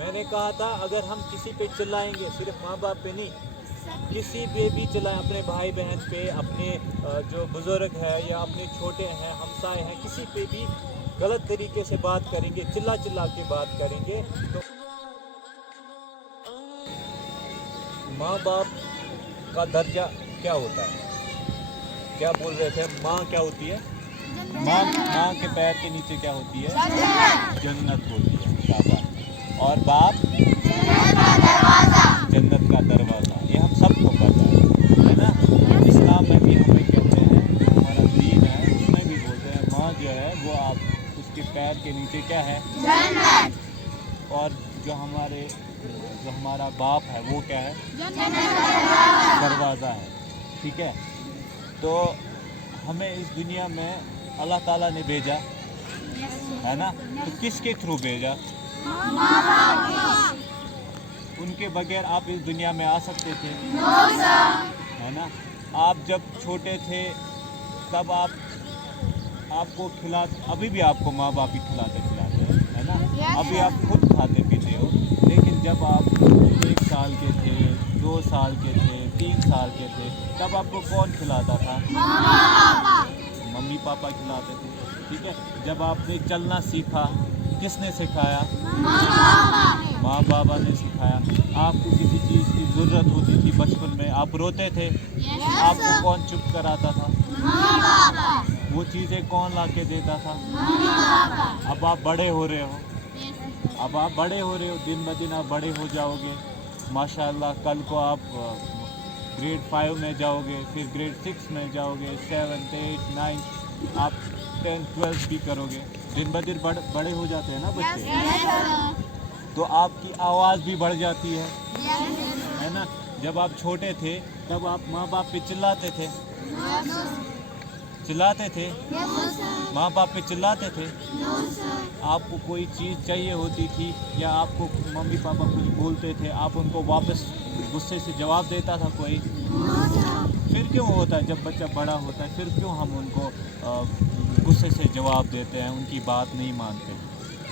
मैंने कहा था अगर हम किसी पे चिल्लाएंगे, सिर्फ माँ बाप पे नहीं, किसी पे भी चिल्लाएं, अपने भाई बहन पे, अपने जो बुजुर्ग है या अपने छोटे हैं, हमसाए हैं, किसी पे भी गलत तरीके से बात करेंगे, चिल्ला चिल्ला के बात करेंगे, तो माँ बाप का दर्जा क्या होता है? क्या बोल रहे थे? माँ क्या होती है? माँ के पैर के नीचे क्या होती है? जन्नत होती है। शाबाश। और बाप जन्नत का दरवाज़ा। ये हम सबको पता है ना? इस्लाम में भी हमें कहते हैं, जो हमारा दीन है उसमें भी बोलते हैं माँ जो है वो आप उसके पैर के नीचे क्या है? जन्नत। और जो हमारा बाप है वो क्या है? दरवाज़ा है। ठीक है, तो हमें इस दुनिया में अल्लाह ताला ने भेजा है ना, तो किसके थ्रू भेजा? उनके बगैर आप इस दुनिया में आ सकते थे? है ना? आप जब छोटे थे तब आपको अभी भी आपको माँ बाप ही खिलाते है ना? अभी आप खुद खाते पीते हो, लेकिन जब आप 1 साल के थे, 2 साल के थे, 3 साल के थे, तब आपको कौन खिलाता था? मम्मी पापा खिलाते थे। ठीक है, जब आपने चलना सीखा, किसने सिखाया? माँ बाबा ने सिखाया। आपको किसी चीज़ की ज़रूरत होती थी बचपन में, आप रोते थे, आपको कौन चुप कराता था? वो चीज़ें कौन ला के देता था? अब आप बड़े हो रहे हो, दिन ब दिन आप बड़े हो जाओगे माशाल्लाह। कल को आप ग्रेड 5 में जाओगे, फिर ग्रेड 6 में जाओगे, 7th 8th 9th, आप 10th 12th भी करोगे। दिन ब दिन बड़े हो जाते हैं ना बच्चे, तो आपकी आवाज़ भी बढ़ जाती है ना? जब आप छोटे थे तब आप माँ बाप पे चिल्लाते थे? माँ बाप पे चिल्लाते थे? आपको कोई चीज़ चाहिए होती थी या आपको मम्मी पापा कुछ बोलते थे, आप उनको वापस गुस्से से जवाब देता था कोई? फिर क्यों होता है जब बच्चा बड़ा होता है, फिर क्यों हम उनको गुस्से से जवाब देते हैं, उनकी बात नहीं मानते?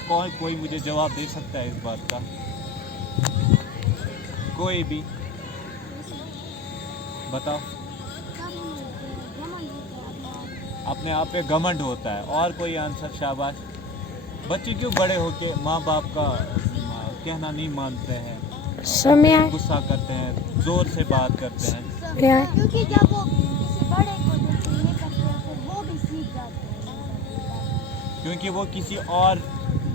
कोई मुझे जवाब दे सकता है इस बात का? कोई भी बताओ। अपने आप पे घमंड होता है। और कोई आंसर? शाबाश। बच्चे क्यों बड़े होके माँ बाप का कहना नहीं मानते हैं, गुस्सा करते हैं, जोर से बात करते हैं? क्योंकि जब वो किसी बड़े को ये करते हैं फिर वो भी सीख जाते हैं। क्योंकि वो किसी और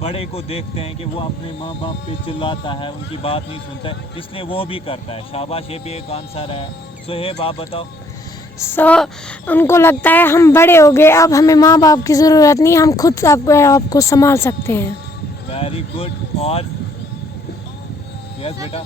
बड़े को देखते हैं कि वो अपने माँ बाप पे चिल्लाता है, उनकी बात नहीं सुनता है, इसलिए वो भी करता है। शाबाश, ये भी एक आंसर है। सुहेब आप बताओ। उनको लगता है हम बड़े हो गए, अब हमें माँ बाप की ज़रूरत नहीं, हम खुद आपको संभाल सकते हैं। Very good. और यस बेटा।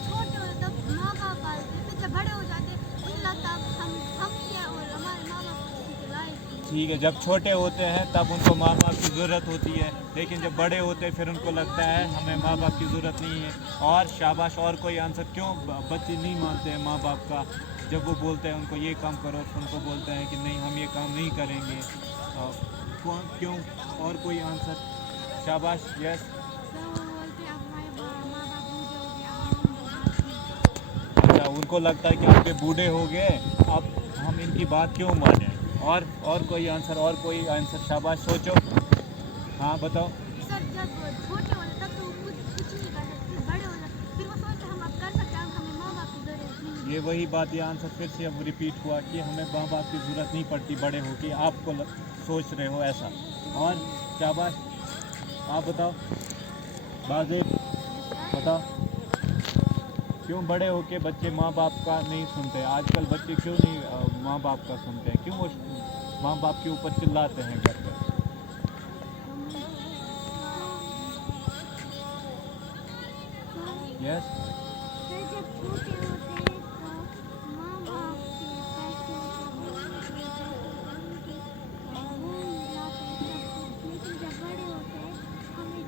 ठीक है, जब छोटे होते हैं तब उनको माँ बाप की ज़रूरत होती है, लेकिन जब बड़े होते हैं फिर उनको लगता है हमें माँ बाप की ज़रूरत नहीं है। और शाबाश। और कोई आंसर? क्यों बच्चे नहीं मानते हैं माँ बाप का? जब वो बोलते हैं उनको ये काम करो, तो उनको बोलते हैं कि नहीं हम ये काम नहीं करेंगे। क्यों? और कोई आंसर? शाबाश। यस। अच्छा, उनको लगता है कि आपके बूढ़े हो गए, अब हम इनकी बात क्यों माने? और कोई आंसर? और कोई आंसर? शाबाश, सोचो। हाँ बताओ। सर जब छोटे होते तब तो वो कुछ नहीं कर सकते, बड़े हो जाते फिर वो सोचते हम अब कर सकते हैं, हमें माँ बाप की जरूरत नहीं। ये वही बात, ये आंसर फिर से अब रिपीट हुआ कि हमें माँ बाप की ज़रूरत नहीं पड़ती बड़े हो के। आपको सोच रहे हो ऐसा। और शाबाश। आप बताओ बाज़ेब, बताओ क्यों बड़े होके बच्चे माँ बाप का नहीं सुनते? आजकल बच्चे क्यों नहीं माँ बाप का सुनते हैं? क्यों वो माँ बाप के ऊपर चिल्लाते हैं घर पर? यस। जब छोटे होते हैं तो माँ बाप के पैसे लेकिन जब बड़े होते हैं हमें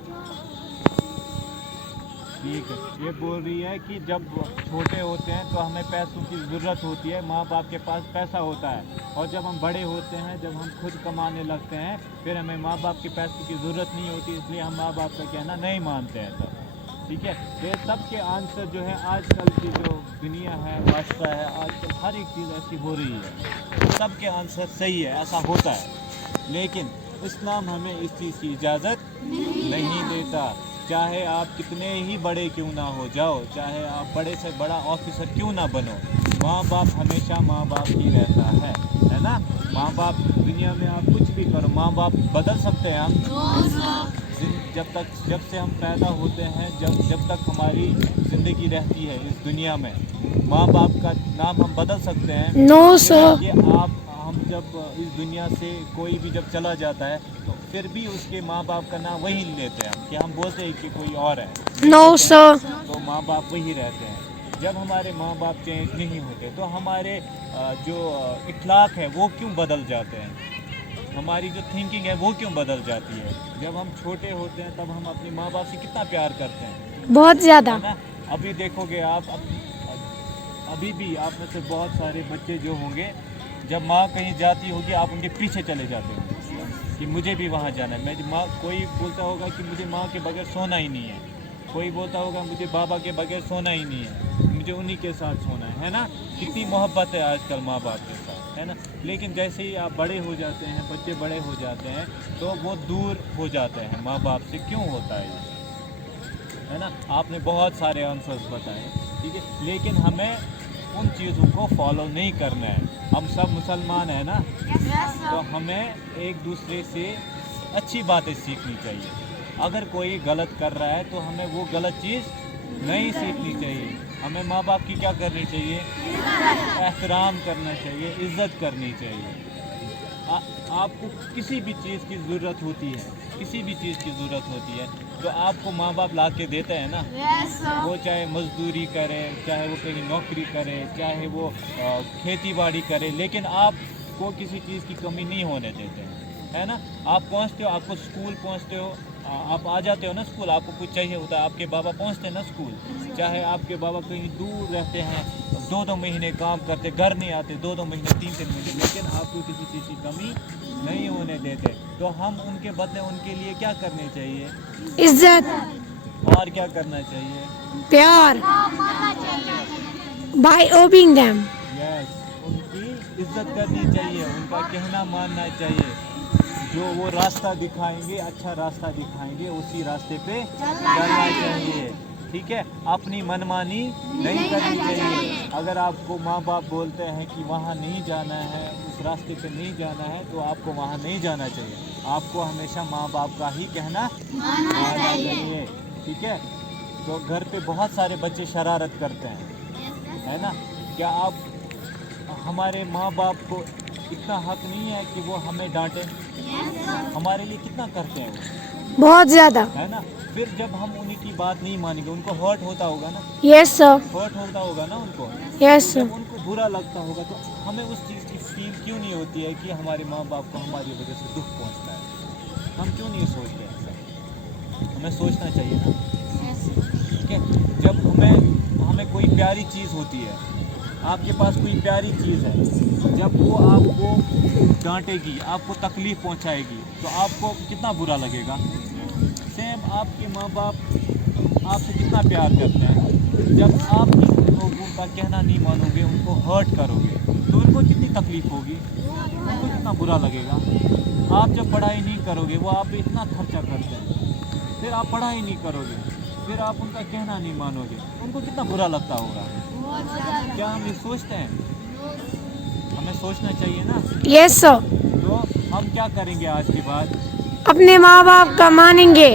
ठीक है, ये बोल रही है कि जब छोटे होते हैं तो हमें पैसों की ज़रूरत होती है, माँ बाप के पास पैसा होता है, और जब हम बड़े होते हैं, जब हम खुद कमाने लगते हैं, फिर हमें माँ बाप के पैसों की ज़रूरत नहीं होती, इसलिए हम माँ बाप का कहना नहीं मानते हैं। तब ठीक है। तो सबके आंसर जो है आजकल की जो दुनिया है, माशरा है, आजकल हर एक चीज़ ऐसी हो रही है, सबके आंसर सही है, ऐसा होता है। लेकिन इस्लाम हमें इस चीज़ की इजाज़त नहीं देता। चाहे आप कितने ही बड़े क्यों ना हो जाओ, चाहे आप बड़े से बड़ा ऑफिसर क्यों ना बनो, माँ बाप हमेशा माँ बाप ही रहता है ना। माँ बाप, दुनिया में आप कुछ भी करो, माँ बाप बदल सकते हैं हम जब से हम पैदा होते हैं, जब तक हमारी ज़िंदगी रहती है इस दुनिया में, माँ बाप का नाम हम बदल सकते हैं? No sir. ये हम जब इस दुनिया से कोई भी जब चला जाता है तो फिर भी उसके माँ बाप का नाम वही लेते हैं हम, कि हम बोलते हैं कि कोई और है। No sir. तो माँ बाप वही रहते हैं। जब हमारे माँ बाप चेंज नहीं होते तो हमारे जो इखलाक है वो क्यों बदल जाते हैं, हमारी जो थिंकिंग है वो क्यों बदल जाती है। जब हम छोटे होते हैं तब हम अपने माँ बाप से कितना प्यार करते हैं, बहुत ज़्यादा। है ना। अभी देखोगे आप, अभी भी आप में से बहुत सारे बच्चे जो होंगे, जब माँ कहीं जाती होगी आप उनके पीछे चले जाते हो कि मुझे भी वहाँ जाना है। मैं माँ, कोई बोलता होगा कि मुझे माँ के बगैर सोना ही नहीं है, कोई बोलता होगा मुझे बाबा के बगैर सोना ही नहीं है, मुझे उन्हीं के साथ सोना है ना। कितनी मोहब्बत है आजकल माँ बाप के साथ, है ना। लेकिन जैसे ही आप बड़े हो जाते हैं, बच्चे बड़े हो जाते हैं, तो वो दूर हो जाते हैं माँ बाप से। क्यों होता है ना। आपने बहुत सारे आंसर्स बताए, ठीक है, लेकिन हमें उन चीज़ों को फॉलो नहीं करना है। हम सब मुसलमान हैं ना, तो हमें एक दूसरे से अच्छी बातें सीखनी चाहिए। अगर कोई गलत कर रहा है तो हमें वो गलत चीज़ नहीं सीखनी चाहिए। हमें माँ बाप की क्या करनी चाहिए? एहतराम करना चाहिए, इज़्ज़त करनी चाहिए। आपको किसी भी चीज़ की ज़रूरत होती है, किसी भी चीज़ की ज़रूरत होती है तो आपको माँ बाप ला के देते हैं ना। वो चाहे मजदूरी करे, चाहे वो कहीं नौकरी करे, चाहे वो खेती बाड़ी करे, लेकिन आपको किसी चीज़ की कमी नहीं होने देते हैं, है ना। आप पहुँचते हो, आपको स्कूल पहुँचते हो, आप आ जाते हो ना स्कूल, आपको कुछ चाहिए होता है, आपके बाबा पहुँचते हैं ना स्कूल। चाहे आपके बाबा कहीं दूर रहते हैं, 2-2 महीने काम करते, घर नहीं आते, 2-2 महीने, 3-3 महीने, लेकिन आपको किसी चीज़ की कमी नहीं होने देते। तो हम उनके बदले उनके लिए क्या करने चाहिए? इज्जत और क्या करना चाहिए? प्यार बाय ओबिंग देम। यस, उनकी इज्जत करनी चाहिए, उनका कहना मानना चाहिए। जो वो रास्ता दिखाएंगे, अच्छा रास्ता दिखाएंगे, उसी रास्ते पे चलना चाहिए, ठीक है। अपनी मनमानी नहीं करनी चाहिए। अगर आपको माँ बाप बोलते हैं कि वहाँ नहीं जाना है, उस रास्ते पे नहीं जाना है, तो आपको वहाँ नहीं जाना चाहिए। आपको हमेशा माँ बाप का ही कहना मानना चाहिए, ठीक है। तो घर पे बहुत सारे बच्चे शरारत करते हैं, है ना। क्या आप, हमारे माँ बाप को इतना हक नहीं है कि वो हमें डांटे? हमारे लिए कितना करते हैं वो, बहुत ज़्यादा। है ना। फिर जब हम उन्हीं की बात नहीं मानेंगे, उनको हर्ट होता होगा ना, यस सर। हर्ट होता होगा ना उनको। यस जब सर। उनको बुरा लगता होगा तो हमें उस चीज़ की फील क्यों नहीं होती है कि हमारे माँ बाप को हमारी वजह से दुख पहुंचता है? हम क्यों नहीं सोचते ऐसा? हमें सोचना चाहिए ना, ठीक है। जब हमें कोई प्यारी चीज़ होती है, आपके पास कोई प्यारी चीज़ है, जब वो आपको डांटेगी, आपको तकलीफ़ पहुंचाएगी, तो आपको कितना बुरा लगेगा। सेम आपके माँ बाप आपसे कितना प्यार करते हैं, जब आप इन लोगों का कहना नहीं मानोगे, उनको हर्ट करोगे, तो उनको कितनी तकलीफ़ होगी, उनको कितना बुरा लगेगा। आप जब पढ़ाई नहीं करोगे, वो आप पे इतना खर्चा करते हैं, फिर आप पढ़ाई नहीं करोगे, फिर आप उनका कहना नहीं मानोगे, उनको कितना बुरा लगता होगा। क्या हम ये सोचते हैं? हमें सोचना चाहिए ना। Yes sir. तो हम क्या करेंगे आज के बाद? अपने माँ बाप का मानेंगे,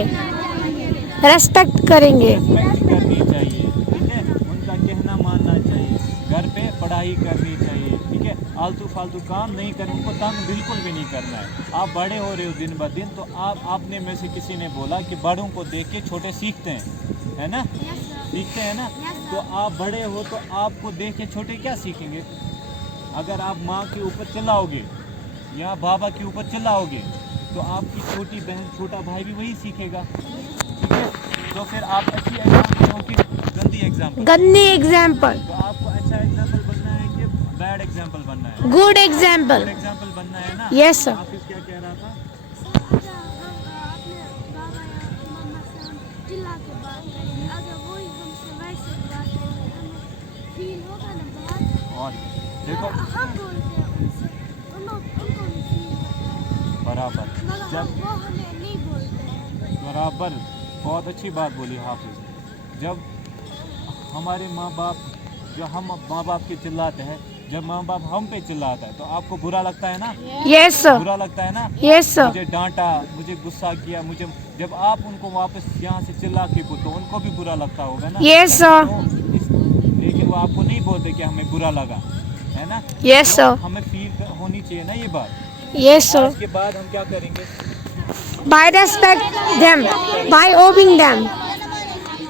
रेस्पेक्ट करेंगे। रेस्पेक्ट करनी चाहिए, ठीक है। उनका कहना मानना चाहिए, घर पे पढ़ाई करनी चाहिए, ठीक है। आलतू फालतू काम नहीं करना, उनको तंग बिल्कुल भी नहीं करना है। आप बड़े हो रहे हो दिन ब दिन, तो आपने में से किसी ने बोला कि बड़ों को देख के छोटे सीखते हैं, है ना, सीखते हैं ना। तो आप बड़े हो तो आपको देख के छोटे क्या सीखेंगे? अगर आप माँ के ऊपर चिल्लाओगे या बाबा के ऊपर चिल्लाओगे, तो आपकी छोटी बहन, छोटा भाई भी वही सीखेगा, ठीक है। तो फिर आप अच्छी एग्जाम्पल हो कि गंदी एग्जाम्पल? गंदी एग्जाम्पल। तो आपको अच्छा एग्जाम्पल बनना है कि बैड एग्जाम्पल बनना है? Good example. गुड एग्जाम्पल बनना है ना। Yes sir. आप क्या कह रहा था? अगर हम अपने बाबा या मम्मा से हम चिल्ला के बात करेंगे, अगर देखो हम बोलते हैं उनसे, उनको नहीं पता। बराबर मगर जब वो हमें नहीं बोलते हैं। बराबर बहुत अच्छी बात बोली हाफिज। जब हमारे माँ बाप, जो हम माँ बाप के चिल्लाते हैं, जब माँ बाप हम पे चिल्लाता है तो आपको बुरा लगता है ना? यस सर, बुरा लगता है ना? यस सर, मुझे डांटा, मुझे गुस्सा किया, मुझे, जब आप उनको वापस यहाँ से चिल्ला के बोलते तो उनको भी बुरा लगता होगा ना? यस सर, लेकिन वो आपको नहीं बोलते कि हमें बुरा लगा, है ना? यस तो सर, हमें फील होनी चाहिए ना ये बात। Yes sir. आज के बाद हम क्या करेंगे? By respect them, by obeying them.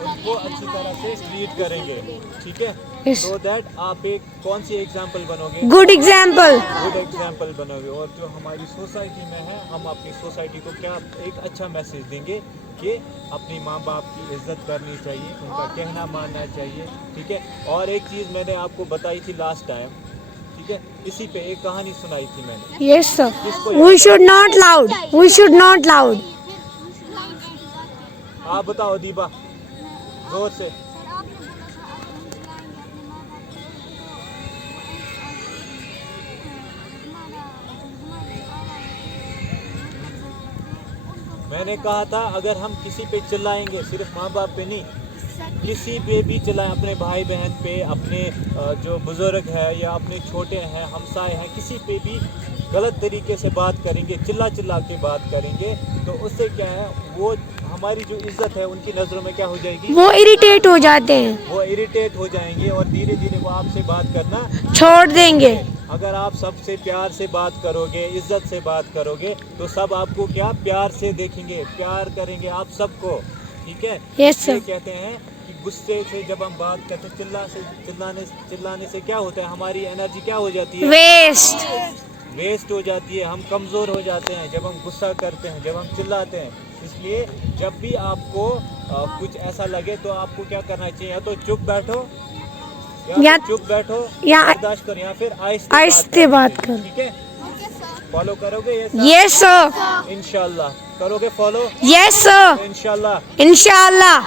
उनको अच्छी तरह से ट्रीट करेंगे, ठीक है? Yes. सो दैट आप एक कौन सी एग्जाम्पल बनोगे? Good example. गुड एग्जाम्पल बनोगे। और जो हमारी सोसाइटी में है, हम अपनी सोसाइटी को क्या एक अच्छा मैसेज देंगे कि अपनी माँ बाप की इज्जत करनी चाहिए, उनका कहना मानना चाहिए, ठीक है? और एक चीज़ मैंने आपको बताई थी लास्ट टाइम, ठीक है? इसी पे एक कहानी सुनाई थी मैंने। Yes sir. We should not loud. We should not loud. आप बताओ दीबा, जोर से। सर आपने बोला था अगर हम चिल्लाएंगे अपने माँ बाप को मैंने कहा था अगर हम किसी पे चिल्लाएंगे, सिर्फ माँ बाप पे नहीं, किसी पे भी चिल्लाएं, अपने भाई बहन पे, अपने जो बुजुर्ग है या अपने छोटे हैं, हमसाए हैं, किसी पे भी गलत तरीके से बात करेंगे, चिल्ला चिल्ला के बात करेंगे, तो उससे क्या है, वो हमारी जो इज्जत है उनकी नज़रों में क्या हो जाएगी? वो इरिटेट हो जाते हैं, वो इरिटेट हो जाएंगे और धीरे धीरे वो आपसे बात करना छोड़ देंगे। अगर आप सबसे प्यार से बात करोगे, इज्जत से बात करोगे, तो सब आपको क्या प्यार से देखेंगे, प्यार करेंगे आप सबको, ठीक है? Yes, इसलिए sir. कहते हैं कि गुस्से से जब हम बात करते हैं, चिल्लाने से क्या होता है, हमारी एनर्जी क्या हो जाती है? वेस्ट हो जाती है, हम कमज़ोर हो जाते हैं जब हम गुस्सा करते हैं, जब हम चिल्लाते हैं। इसलिए जब भी आपको कुछ ऐसा लगे तो आपको क्या करना चाहिए? या तो चुप बैठो, या तो चुप बैठो, या बर्दाश्त करो, या फिर आहिस्ते बात करो। ठीक है? फॉलो करोगे ये सब? Yes sir. इंशाल्लाह करोगे फॉलो? Yes sir. इंशाल्लाह। Inshallah.